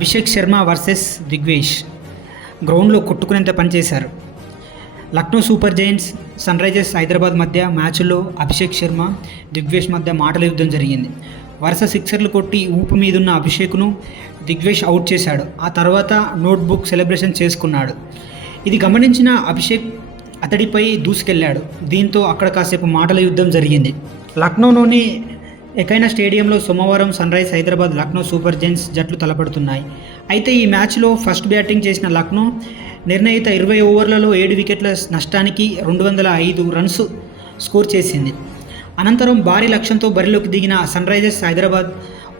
Abhishek Sharma versus Digvesh. గ్రౌండ్లో కొట్టుకునేంత పనిచేశారు Lucknow super giants sunrisers Hyderabad మధ్య మ్యాచ్లో అభిషేక్ శర్మ దిగ్వేష్ మధ్య మాటల యుద్ధం జరిగింది. వరుస సిక్సర్లు కొట్టి ఊపు మీదున్న అభిషేక్ను దిగ్వేష్ అవుట్ చేశాడు. ఆ తర్వాత నోట్బుక్ సెలబ్రేషన్ చేసుకున్నాడు. ఇది గమనించిన అభిషేక్ అతడిపై దూసుకెళ్ళాడు. దీంతో అక్కడ కాసేపు మాటల యుద్ధం జరిగింది. లక్నోలోని ఎకైనా స్టేడియంలో సోమవారం sunrise Hyderabad Lucknow super giants జట్లు తలపడుతున్నాయి. అయితే ఈ మ్యాచ్లో ఫస్ట్ బ్యాటింగ్ చేసిన లక్నో నిర్ణయిత ఇరవై ఓవర్లలో ఏడు వికెట్ల నష్టానికి రెండు వందల ఐదు రన్స్ స్కోర్ చేసింది. అనంతరం భారీ లక్ష్యంతో బరిలోకి దిగిన sun Risers Hyderabad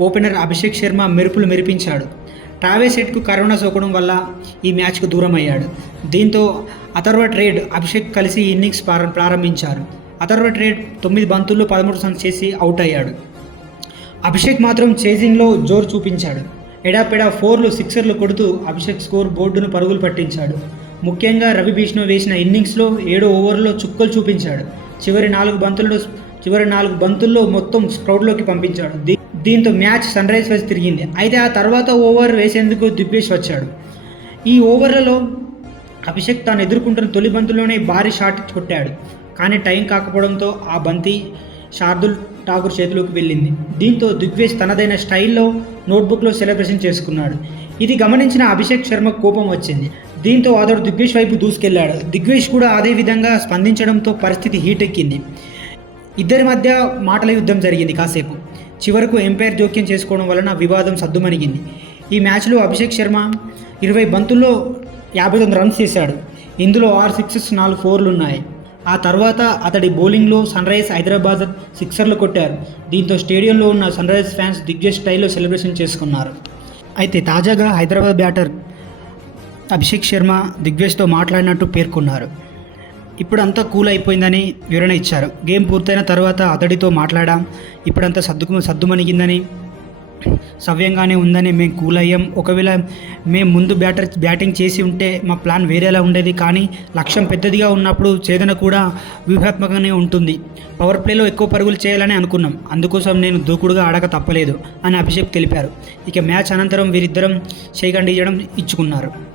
opener Abhishek Sharma మెరుపులు మెరిపించాడు. ట్రావెస్ హెడ్కు కరోనా సోకడం వల్ల ఈ మ్యాచ్కు దూరం అయ్యాడు దీంతో అథర్వ ట్రేడ్ అభిషేక్ కలిసి ఇన్నింగ్స్ ప్రారంభించారు. అథర్వ ట్రేడ్ తొమ్మిది బంతుల్లో పదమూడు రన్స్ చేసి అవుట్ అయ్యాడు. అభిషేక్ మాత్రం చేజింగ్లో జోరు చూపించాడు. ఎడాపెడా ఫోర్లు సిక్సర్లు కొడుతూ అభిషేక్ స్కోర్ బోర్డును పరుగులు పట్టించాడు. ముఖ్యంగా రవి భీష్ణు వేసిన ఇన్నింగ్స్లో ఏడో ఓవర్లో చుక్కలు చూపించాడు. చివరి నాలుగు బంతుల్లో చివరి నాలుగు బంతుల్లో మొత్తం స్క్రౌడ్లోకి పంపించాడు. దీ- దీంతో మ్యాచ్ సన్ రైజర్స్ తిరిగింది. అయితే ఆ తర్వాత ఓవర్ వేసేందుకు దిబ్బేష్ వచ్చాడు. ఈ ఓవర్లలో అభిషేక్ తాను ఎదుర్కొంటున్న తొలి బంతుల్లోనే భారీ షాట్ కొట్టాడు. కానీ టైం కాకపోవడంతో ఆ బంతి శార్దుల్ ఠాకూర్ చేతిలోకి వెళ్ళింది. దీంతో దిగ్వేష్ తనదైన స్టైల్లో నోట్బుక్లో సెలబ్రేషన్ చేసుకున్నాడు. ఇది గమనించిన అభిషేక్ శర్మ కోపం వచ్చింది. దీంతో అతడు దిగ్వేష్ వైపు దూసుకెళ్ళాడు. దిగ్వేష్ కూడా అదే విధంగా స్పందించడంతో పరిస్థితి హీట్ ఎక్కింది ఇద్దరి మధ్య మాటల యుద్ధం జరిగింది కాసేపు. చివరకు ఎంపైర్ జోక్యం చేసుకోవడం వలన వివాదం సద్దుమణిగింది. ఈ మ్యాచ్లో అభిషేక్ శర్మ ఇరవై బంతుల్లో యాభై తొమ్మిది రన్స్ చేశాడు. ఇందులో ఆరు సిక్సెస్ నాలుగు ఫోర్లు ఉన్నాయి ఆ తర్వాత అతడి బౌలింగ్లో సన్ రైజ్ హైదరాబాద్ సిక్సర్లు కొట్టారు. దీంతో స్టేడియంలో ఉన్న సన్రైజ్ ఫ్యాన్స్ దిగ్గజ స్టైల్లో సెలబ్రేషన్ చేసుకున్నారు. అయితే తాజాగా హైదరాబాద్ బ్యాటర్ అభిషేక్ శర్మ దిగ్వేష్తో మాట్లాడినట్టు పేర్కొన్నారు. ఇప్పుడు అంతా కూల్ అయిపోయిందని వివరణ ఇచ్చారు. గేమ్ పూర్తయిన తర్వాత అతడితో మాట్లాడాం. ఇప్పుడంతా సర్దుకు సర్దుమణిగిందని సవ్యంగానే ఉందని మేము కూల్ అయ్యాం ఒకవేళ మేము ముందు బ్యాటర్ బ్యాటింగ్ చేసి ఉంటే మా ప్లాన్ వేరేలా ఉండేది. కానీ లక్ష్యం పెద్దదిగా ఉన్నప్పుడు ఛేదన కూడా వ్యూహాత్మకంగానే ఉంటుంది. పవర్ ప్లేలో ఎక్కువ పరుగులు చేయాలని అనుకున్నాం. అందుకోసం నేను దూకుడుగా ఆడక తప్పలేదు అని అభిషేక్ తెలిపారు. ఇక మ్యాచ్ అనంతరం వీరిద్దరం చేయకండి ఇవ్వడం ఇచ్చుకున్నారు.